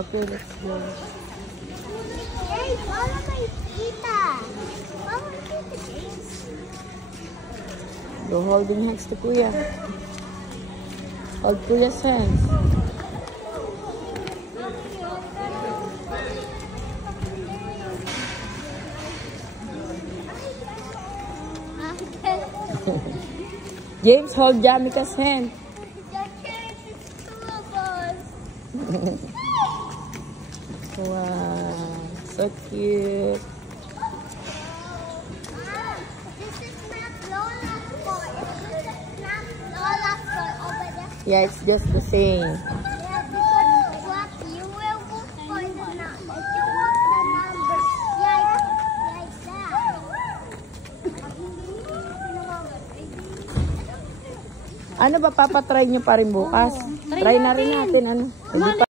Okay, let's go. Hey, follow my tita. Follow my tita. You're holding hands to Kuya. Hold Kuya's hands. James, hold Jamika's hand. Wow, so cute. This is not Lola's boy. This is not Lola's boy over there. Yeah, it's just the same. Yeah, because what you will look for the number. You want the number. Yeah, like that. Ano ba, papatry nyo pa rin bukas? Try na rin natin, ano?